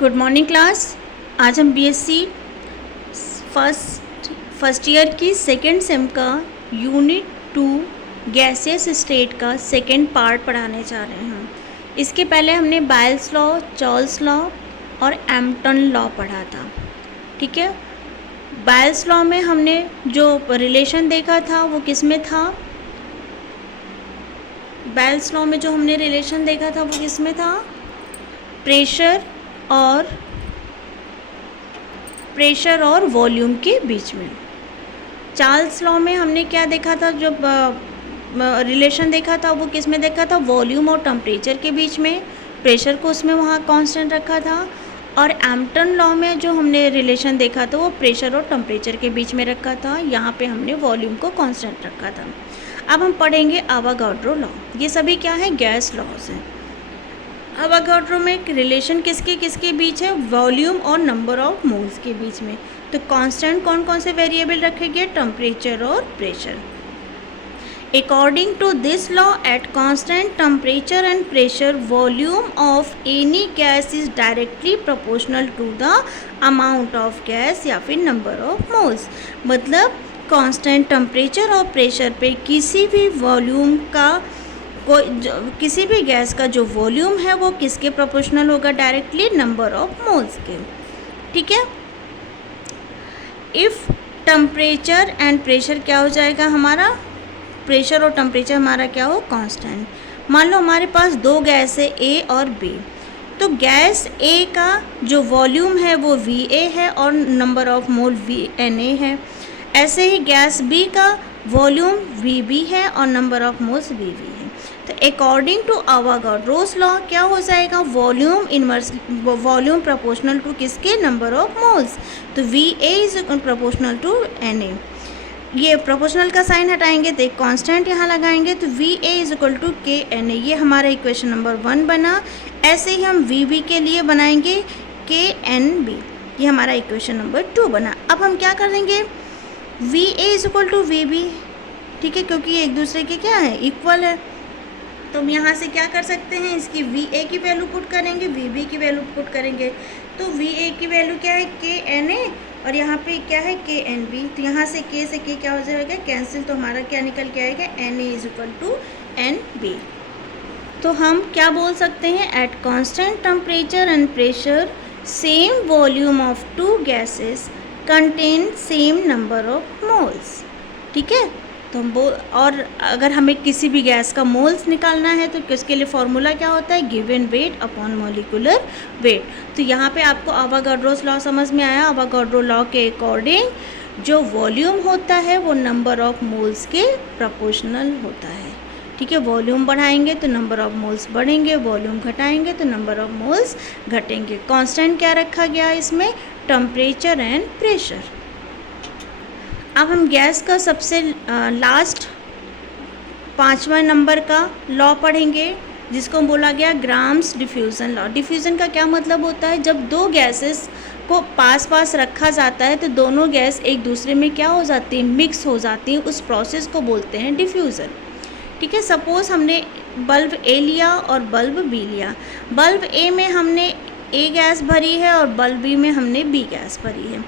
Good morning class. आज हम BSc first year की सेकेंड सेम का यूनिट 2 गैसियस स्टेट का सेकेंड पार्ट पढ़ाने जा रहे हैं। इसके पहले हमने बायल्स लॉ, चार्ल्स लॉ और एम्पटन लॉ पढ़ा था। ठीक है, बायल्स लॉ में हमने जो रिलेशन देखा था वो किस में था? बायल्स लॉ में जो हमने रिलेशन देखा था वो किस में था? प्रेशर और वॉल्यूम के बीच में। चार्ल्स लॉ में हमने क्या देखा था? जो रिलेशन देखा था वो किस में देखा था? वॉल्यूम और टेम्परेचर के बीच में। प्रेशर को उसमें वहाँ कांस्टेंट रखा था। और एम्पटन लॉ में जो हमने रिलेशन देखा था वो प्रेशर और टेम्परेचर के बीच में रखा था। यहाँ पे हमने वॉल्यूम को कांस्टेंट रखा था। अब हम पढ़ेंगे अवोगाड्रो लॉ। ये सभी क्या है? गैस लॉज हैं। अवोगाड्रो में रिलेशन किसके बीच है? वॉल्यूम और नंबर ऑफ मोल्स के बीच में। तो कांस्टेंट कौन कौन से वेरिएबल रखे गए? टेम्परेचर और pressure. According to this law, at constant temperature and pressure, volume of any gas is directly proportional to the amount of gas या फिर नंबर ऑफ मोल्स। मतलब कांस्टेंट टेम्परेचर और प्रेशर पे किसी भी वॉल्यूम का किसी भी गैस का जो वॉल्यूम है वो किसके प्रोपोर्शनल होगा? डायरेक्टली नंबर ऑफ मोल्स के। ठीक है, इफ़ टेम्परेचर एंड प्रेशर क्या हो जाएगा हमारा? प्रेशर और टेम्परेचर हमारा क्या हो? कांस्टेंट। मान लो हमारे पास दो गैस है ए और बी, तो गैस ए का जो वॉल्यूम है वो वी ए है और number of mole V N A है। ऐसे ही गैस बी का वॉल्यूम वी बी है और number of moles V V है। तो अकॉर्डिंग टू अवोगाड्रोस लॉ क्या हो जाएगा? वॉल्यूम प्रोपोर्शनल टू किसके? Number of moles. तो V A is proportional to N A. ये प्रोपोर्शनल का साइन हटाएंगे तो एक कांस्टेंट यहाँ लगाएंगे, तो V A is equal to K N A. ये हमारा इक्वेशन नंबर 1 बना। ऐसे ही हम वी बी के लिए बनाएंगे के एन बी। ये हमारा इक्वेशन नंबर 2 बना। अब हम क्या करेंगे? V A is equal to V B. ठीक है, क्योंकि ये एक दूसरे के क्या है? इक्वल है। तो हम यहाँ से क्या कर सकते हैं? इसकी वी ए की वैल्यू पुट करेंगे, वी बी की वैल्यू पुट करेंगे। तो वी ए की वैल्यू क्या है? के एन ए, और यहाँ पे क्या है? के एन बी। तो यहाँ से के क्या हो जाएगा? कैंसिल। तो हमारा क्या निकल के आएगा? N A is equal to N B. तो हम क्या बोल सकते हैं? At constant temperature and pressure, same volume of two gases contain same number of moles. ठीक है, तो हम और अगर हमें किसी भी गैस का मोल्स निकालना है तो किसके लिए फॉर्मूला क्या होता है? Given weight upon molecular weight. तो यहाँ पे आपको अवोगाड्रोस लॉ समझ में आया। अवोगाड्रो लॉ के अकॉर्डिंग जो वॉल्यूम होता है वो नंबर ऑफ मोल्स के प्रोपोर्शनल होता है। ठीक है, वॉल्यूम बढ़ाएंगे तो नंबर ऑफ मोल्स बढ़ेंगे, वॉल्यूम घटाएंगे तो नंबर ऑफ मोल्स घटेंगे। कांस्टेंट क्या रखा गया इसमें? Temperature and pressure. अब हम गैस का सबसे लास्ट 5वां नंबर का लॉ पढ़ेंगे, जिसको बोला गया ग्राम्स डिफ्यूज़न लॉ। डिफ्यूज़न का क्या मतलब होता है? जब दो गैसेस को पास पास रखा जाता है तो दोनों गैस एक दूसरे में क्या हो जाती है? मिक्स हो जाती है। उस प्रोसेस को बोलते हैं डिफ्यूज़न। ठीक है, सपोज़ हमने बल्ब ए लिया और बल्ब बी लिया। बल्ब ए में हमने ए गैस भरी है और बल्ब बी में हमने बी गैस भरी है।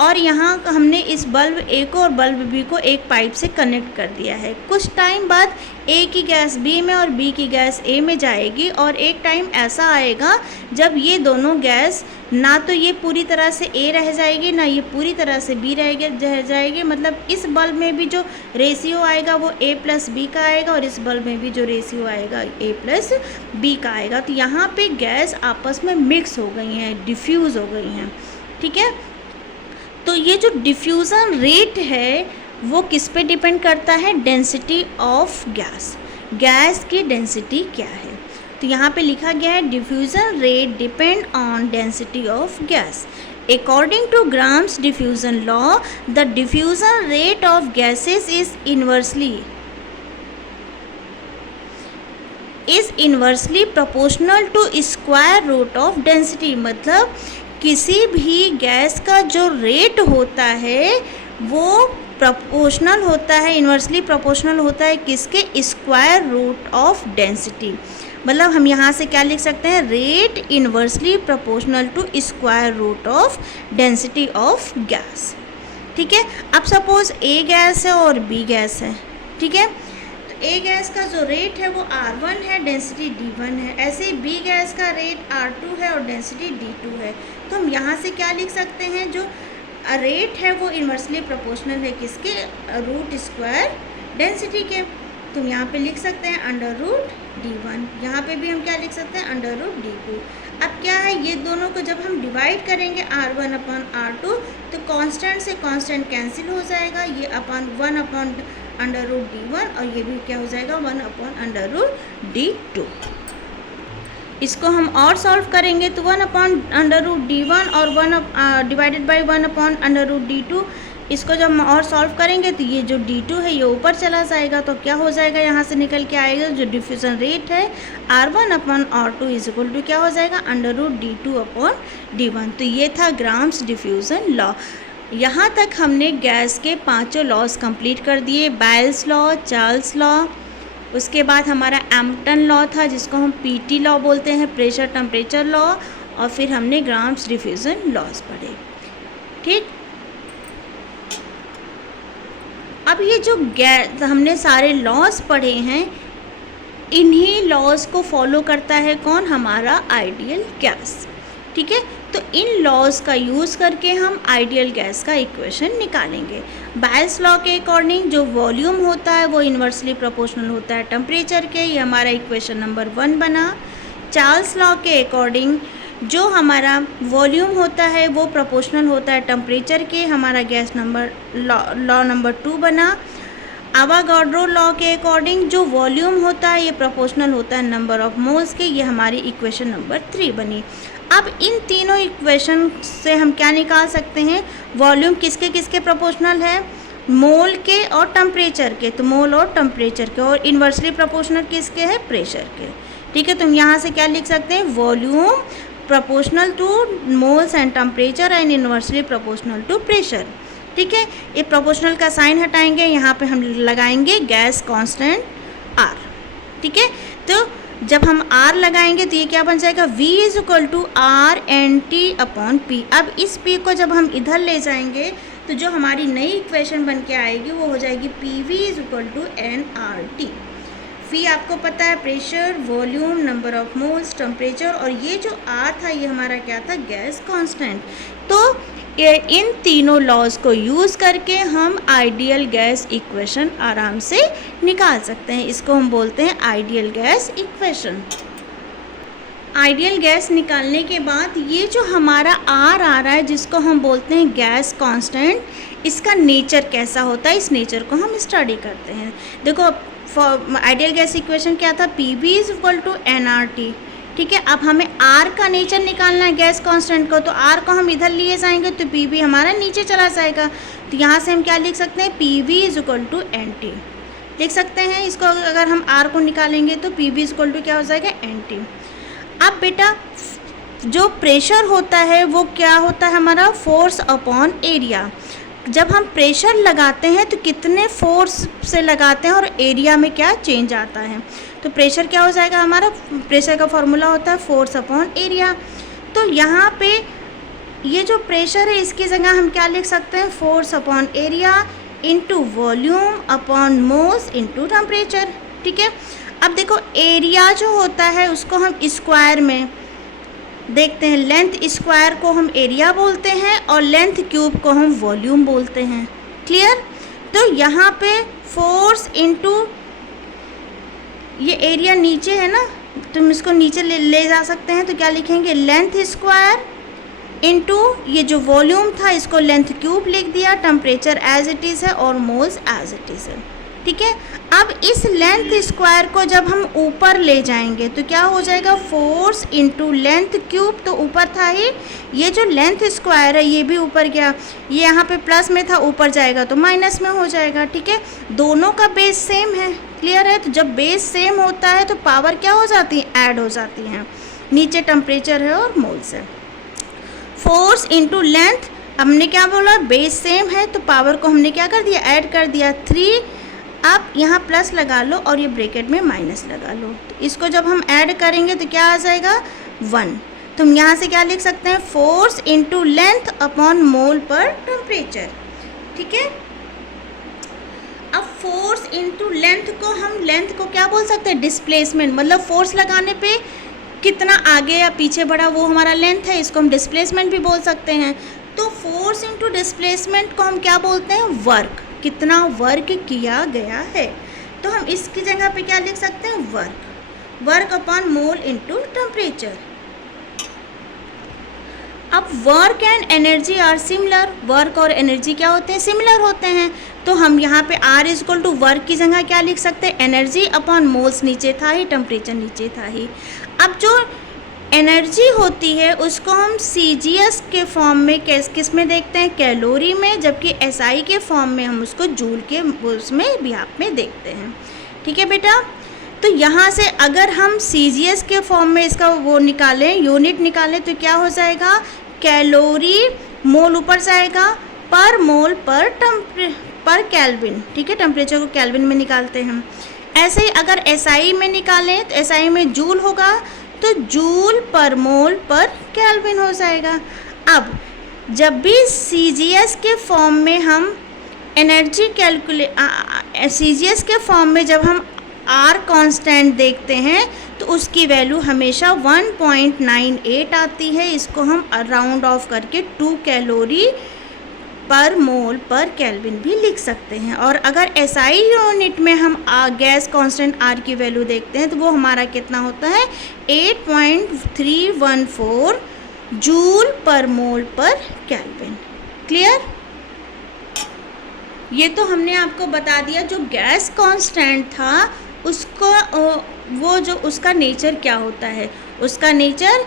और यहाँ हमने इस बल्ब ए को और बल्ब बी को एक पाइप से कनेक्ट कर दिया है। कुछ टाइम बाद ए की गैस बी में और बी की गैस ए में जाएगी, और एक टाइम ऐसा आएगा जब ये दोनों गैस ना तो ये पूरी तरह से ए रह जाएगी ना ये पूरी तरह से बी रह जाएगी। मतलब इस बल्ब में भी जो रेशियो आएगा वो ए प्लस बी का आएगा और इस बल्ब में भी जो रेशियो आएगा ए प्लस बी का आएगा। तो यहाँ पे गैस आपस में मिक्स हो गई हैं, डिफ्यूज़ हो गई हैं। ठीक है, तो ये जो डिफ्यूज़न रेट है वो किस पे डिपेंड करता है? Density of gas. गैस की डेंसिटी क्या है? तो यहाँ पे लिखा गया है diffusion rate depend on density of gas. According to Graham's diffusion law, the diffusion rate of gases is inversely proportional to square root of density. मतलब किसी भी गैस का जो रेट होता है वो प्रोपोर्शनल होता है, इन्वर्सली प्रोपोर्शनल होता है किसके? Square root of density. मतलब हम यहाँ से क्या लिख सकते हैं, rate inversely proportional to square root of density of gas. ठीक है, अब सपोज ए गैस है और बी गैस है। ठीक है, तो ए गैस का जो रेट है वो R1 है, डेंसिटी D1 है। ऐसे ही बी गैस का रेट R2 है और डेंसिटी D2 है। तो हम यहाँ से क्या लिख सकते हैं, जो रेट है वो इन्वर्सली प्रोपोर्शनल है किसके, रूट स्क्वायर डेंसिटी के। तो हम यहाँ पे लिख सकते हैं अंडर रूट D1। यहाँ पे भी हम क्या लिख सकते हैं, अंडर रूट D2। अब क्या है, ये दोनों को जब हम डिवाइड करेंगे R1 अपॉन R2 तो कांस्टेंट से कांस्टेंट कैंसिल हो जाएगा, ये upon 1 upon under root D1 और ये भी क्या हो जाएगा 1 अपॉन अंडर रूट D2। इसको हम और सॉल्व करेंगे तो 1 अपॉन अंडर रूट D1 और 1 divided by 1 upon under root D2। इसको जब हम और सॉल्व करेंगे तो ये जो D2 है ये ऊपर चला जाएगा, तो क्या हो जाएगा, यहाँ से निकल के आएगा जो डिफ्यूज़न रेट है R1 upon R2 is equal to क्या हो जाएगा, under root D2 upon D1। तो ये था ग्राम्स डिफ्यूज़न लॉ। यहाँ तक हमने गैस के 5 लॉज कंप्लीट कर दिए, बायल्स लॉ, चार्ल्स लॉ, उसके बाद हमारा एम्पटन लॉ था जिसको हम PT लॉ बोलते हैं, प्रेशर टेम्परेचर लॉ, और फिर हमने ग्राम्स डिफ्यूज़न लॉज पढ़े। ठीक, अब ये जो हमने सारे लॉज पढ़े हैं, इन्हीं लॉज को फॉलो करता है कौन, हमारा आइडियल गैस। ठीक है, तो इन लॉज का यूज़ करके हम आइडियल गैस का इक्वेशन निकालेंगे। बायल्स लॉ के अकॉर्डिंग जो वॉल्यूम होता है वो इन्वर्सली प्रोपोर्शनल होता है टेम्परेचर के, ये हमारा इक्वेशन नंबर 1 बना। चार्ल्स लॉ के अकॉर्डिंग जो हमारा वॉल्यूम होता है वो प्रोपोर्शनल होता है टेम्परेचर के, हमारा गैस नंबर लॉ नंबर 2 बना। आवागाड्रो लॉ के अकॉर्डिंग जो वॉल्यूम होता है ये प्रोपोर्शनल होता है नंबर ऑफ मोल्स के, ये हमारी इक्वेशन नंबर 3 बनी। अब इन तीनों इक्वेशन से हम क्या निकाल सकते हैं, वॉल्यूम किसके किसके प्रोपोर्शनल है, मोल के और टेम्परेचर के, तो मोल और टेम्परेचर के, और इन्वर्सली प्रोपोर्शनल किसके है, प्रेशर के। ठीक है, तुम यहाँ से क्या लिख सकते हैं, volume proportional to moles and temperature and inversely proportional to pressure. ठीक है, ये प्रोपोर्शनल का साइन हटाएंगे, यहाँ पे हम लगाएंगे गैस कांस्टेंट R। ठीक है, तो जब हम R लगाएंगे तो ये क्या बन जाएगा, V is equal to RNT upon P। अब इस P को जब हम इधर ले जाएंगे तो जो हमारी नई इक्वेशन बन के आएगी वो हो जाएगी PV is equal to nRT। फी आपको पता है pressure, volume, number of moles, temperature, और ये जो R था ये हमारा क्या था, गैस कांस्टेंट। तो इन तीनों लॉज को यूज़ करके हम आइडियल गैस इक्वेशन आराम से निकाल सकते हैं। इसको हम बोलते हैं ideal gas equation. Ideal gas निकालने के बाद ये जो हमारा R आ रहा है जिसको हम बोलते हैं गैस कांस्टेंट, इसका नेचर कैसा होता है, इस नेचर को हम स्टडी करते हैं। देखो आइडियल गैस इक्वेशन क्या था, PV is equal to nRT। ठीक है, अब हमें R का नेचर निकालना है गैस कांस्टेंट को, तो R को हम इधर लिए जाएंगे तो PV हमारा नीचे चला जाएगा। तो यहाँ से हम क्या लिख सकते हैं, PV is equal to NT लिख सकते हैं। इसको अगर हम R को निकालेंगे तो PV इज इक्वल टू क्या हो जाएगा, NT। अब बेटा जो प्रेशर होता है वो क्या होता है हमारा, फोर्स अपॉन एरिया। जब हम प्रेशर लगाते हैं तो कितने फोर्स से लगाते हैं और एरिया में क्या चेंज आता है, तो प्रेशर क्या हो जाएगा हमारा, प्रेशर का फॉर्मूला होता है फोर्स अपॉन एरिया। तो यहाँ पे ये जो प्रेशर है इसकी जगह हम क्या लिख सकते हैं, force upon area into volume upon moles into temperature. ठीक है, अब देखो एरिया जो होता है उसको हम स्क्वायर में देखते हैं, लेंथ स्क्वायर को हम एरिया बोलते हैं और लेंथ क्यूब को हम वॉल्यूम बोलते हैं। क्लियर, तो यहाँ पे फोर्स इंटू ये एरिया नीचे है ना, तुम इसको नीचे ले जा सकते हैं, तो क्या लिखेंगे, लेंथ स्क्वायर इंटू ये जो वॉल्यूम था इसको लेंथ क्यूब लिख दिया, टेम्परेचर एज इट इज़ है और मोल्स एज इट इज़ है। ठीक है, अब इस लेंथ स्क्वायर को जब हम ऊपर ले जाएंगे तो क्या हो जाएगा, फोर्स इंटू लेंथ क्यूब, तो ऊपर था ये जो लेंथ स्क्वायर है ये भी ऊपर गया, ये यहाँ पे प्लस में था ऊपर जाएगा तो माइनस में हो जाएगा। ठीक है, दोनों का बेस सेम है। क्लियर है, तो जब बेस सेम होता है तो पावर क्या हो जाती है, ऐड हो जाती हैं। नीचे टेम्परेचर है और मोल्स है। फोर्स इंटू लेंथ, हमने क्या बोला, बेस सेम है तो पावर को हमने क्या कर दिया, ऐड कर दिया। 3 आप यहाँ प्लस लगा लो और ये ब्रैकेट में माइनस लगा लो, तो इसको जब हम ऐड करेंगे तो क्या आ जाएगा 1। तो हम यहाँ से क्या लिख सकते हैं, force into length upon mole पर टेम्परेचर। ठीक है, अब फोर्स इनटू लेंथ को हम लेंथ को क्या बोल सकते हैं, डिस्प्लेसमेंट, मतलब फोर्स लगाने पे कितना आगे या पीछे बढ़ा वो हमारा लेंथ है, इसको हम डिस्प्लेसमेंट भी बोल सकते हैं। तो फोर्स इनटू डिस्प्लेसमेंट को हम क्या बोलते हैं, वर्क, कितना वर्क किया गया है। तो हम इसकी जगह पे क्या लिख सकते हैं, work upon mole into temperature. अब work and energy are similar, work और एनर्जी क्या होते हैं, सिमिलर होते हैं। तो हम यहाँ पे R इक्वल टू वर्क की जगह क्या लिख सकते हैं, एनर्जी अपॉन मोल्स नीचे था ही, टेम्परेचर नीचे था ही। अब जो एनर्जी होती है उसको हम CGS के फॉर्म में किस में देखते हैं, कैलोरी में, जबकि SI के फॉर्म में हम उसको जूल के उसमें बिहाफ में देखते हैं। ठीक है बेटा, तो यहाँ से अगर हम CGS के फॉर्म में इसका वो निकालें, यूनिट निकालें, तो क्या हो जाएगा, कैलोरी, मोल ऊपर जाएगा, पर मोल पर केल्विन। ठीक है, टेम्परेचर को केल्विन में निकालते हैं हम। ऐसे ही अगर SI में निकालें तो SI में जूल होगा, तो जूल पर मोल पर केल्विन हो जाएगा। अब जब भी CGS के फॉर्म में हम एनर्जी CGS के फॉर्म में जब हम R कांस्टेंट देखते हैं तो उसकी वैल्यू हमेशा 1.98 आती है। इसको हम राउंड ऑफ करके 2 कैलोरी पर मोल पर केल्विन भी लिख सकते हैं। और अगर SI यूनिट में हम गैस कांस्टेंट R की वैल्यू देखते हैं तो वो हमारा कितना होता है, 8.314 जूल पर मोल पर केल्विन। क्लियर, ये तो हमने आपको बता दिया जो गैस कांस्टेंट था उसको वो जो उसका नेचर क्या होता है। उसका नेचर,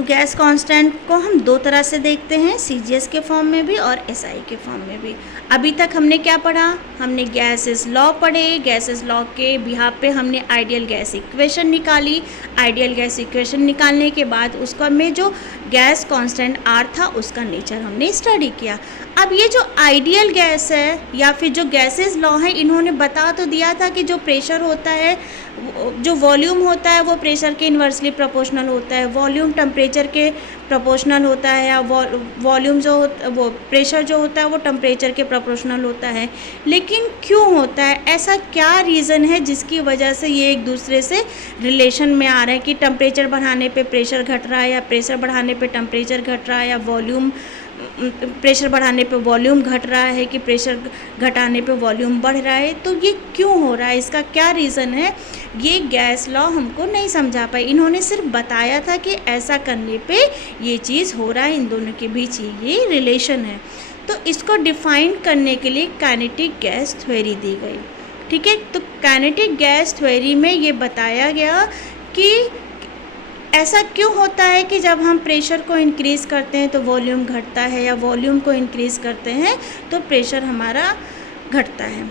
गैस कांस्टेंट को हम 2 तरह से देखते हैं, CGS के फॉर्म में भी और SI के फॉर्म में भी। अभी तक हमने क्या पढ़ा, हमने गैसेस लॉ पढ़े, गैसेस लॉ के बिहाफ पे हमने आइडियल गैस इक्वेशन निकाली। आइडियल गैस इक्वेशन निकालने के बाद उसका में जो गैस कांस्टेंट R था उसका नेचर हमने स्टडी किया। अब ये जो आइडियल गैस है या फिर जो गैसेस लॉ है, इन्होंने बता तो दिया था कि जो प्रेशर होता है, जो वॉल्यूम होता है वो प्रेशर के इन्वर्सली प्रोपोर्शनल होता है, वॉल्यूम टेम्परेचर के प्रोपोर्शनल होता है, या वॉल्यूम जो वो प्रेशर जो होता है वो टेम्परेचर के प्रोपोर्शनल होता है। लेकिन क्यों होता है, ऐसा क्या रीज़न है जिसकी वजह से ये एक दूसरे से रिलेशन में आ रहा है कि टेम्परेचर बढ़ाने पे प्रेशर घट रहा है, या प्रेशर बढ़ाने पे टेम्परेचर घट रहा है, या वॉल्यूम प्रेशर बढ़ाने पे वॉल्यूम घट रहा है कि प्रेशर घटाने पे वॉल्यूम बढ़ रहा है। तो ये क्यों हो रहा है, इसका क्या रीज़न है, ये गैस लॉ हमको नहीं समझा पाए। इन्होंने सिर्फ बताया था कि ऐसा करने पे ये चीज़ हो रहा है, इन दोनों के बीच ये रिलेशन है। तो इसको डिफ़ाइन करने के लिए काइनेटिक गैस थ्योरी दी गई। ठीक है, तो काइनेटिक गैस थ्योरी में ये बताया गया कि ऐसा क्यों होता है कि जब हम प्रेशर को इंक्रीज़ करते हैं तो वॉल्यूम घटता है, या वॉल्यूम को इंक्रीज़ करते हैं तो प्रेशर हमारा घटता है।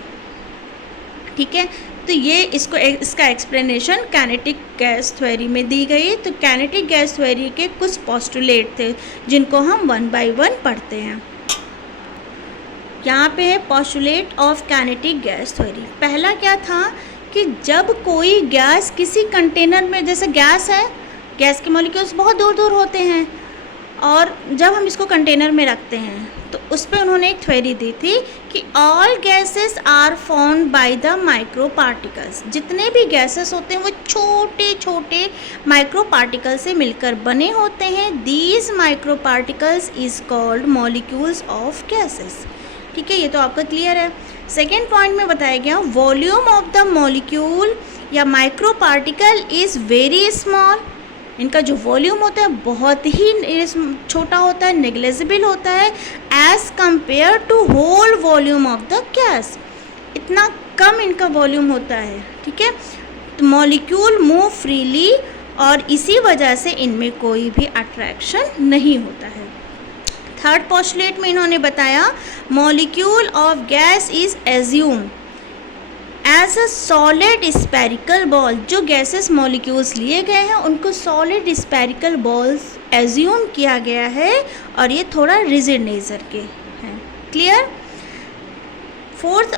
ठीक है, तो ये इसका एक्सप्लेनेशन काइनेटिक गैस थ्योरी में दी गई। तो काइनेटिक गैस थ्योरी के कुछ पोस्टुलेट थे जिनको हम 1 बाय 1 पढ़ते हैं। यहाँ पे है postulate of kinetic gas theory. पहला क्या था कि जब कोई गैस किसी कंटेनर में, जैसे गैस है, गैस के मॉलिक्यूल्स बहुत दूर दूर होते हैं, और जब हम इसको कंटेनर में रखते हैं तो उस पर उन्होंने एक थ्योरी दी थी कि all gases are formed by the micro particles. जितने भी गैसेस होते हैं वो छोटे छोटे माइक्रो पार्टिकल से मिलकर बने होते हैं। These micro particles is called molecules of gases. ठीक है, ये तो आपका क्लियर है। सेकेंड पॉइंट में बताया गया वॉल्यूम ऑफ द मॉलिक्यूल या micro particle is very small. इनका जो वॉल्यूम होता है बहुत ही छोटा होता है, नेग्लिजिबल होता है, as compare to whole volume of the gas. इतना कम इनका वॉल्यूम होता है। ठीक है, तो मॉलिक्यूल मूव फ्रीली और इसी वजह से इनमें कोई भी अट्रैक्शन नहीं होता है। थर्ड पोस्टुलेट में इन्होंने बताया molecule of gas is assume as a solid spherical ball. जो गैसेस मॉलिक्यूल्स लिए गए हैं उनको सॉलिड स्पेरिकल बॉल्स एज्यूम किया गया है, और ये थोड़ा रिजिड नेचर के हैं। क्लियर। फोर्थ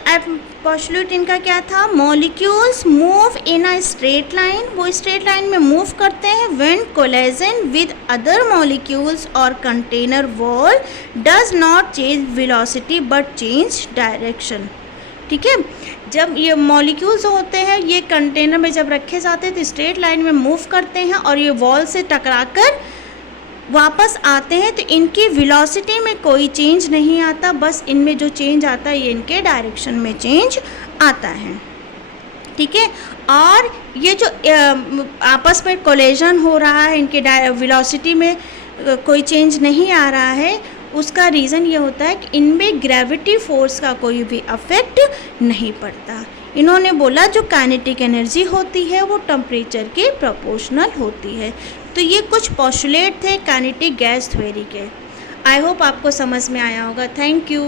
पोस्टुलेट इनका क्या था, molecules move in a straight line, वो स्ट्रेट लाइन में मूव करते हैं when collision with other molecules और container wall does not change velocity but change direction. ठीक है, जब ये मॉलिक्यूल्स होते हैं ये कंटेनर में जब रखे जाते हैं तो स्ट्रेट लाइन में मूव करते हैं और ये वॉल से टकराकर वापस आते हैं, तो इनकी वेलोसिटी में कोई चेंज नहीं आता, बस इनमें जो चेंज आता है ये इनके डायरेक्शन में चेंज आता है। ठीक है, और ये जो आपस में कोलिजन हो रहा है, इनके वेलोसिटी में कोई चेंज नहीं आ रहा है, उसका रीज़न ये होता है कि इनमें ग्रेविटी फोर्स का कोई भी अफेक्ट नहीं पड़ता। इन्होंने बोला जो काइनेटिक एनर्जी होती है वो टेम्परेचर के प्रोपोर्शनल होती है। तो ये कुछ पोस्टुलेट थे काइनेटिक गैस थ्योरी के। आई होप आपको समझ में आया होगा। Thank you.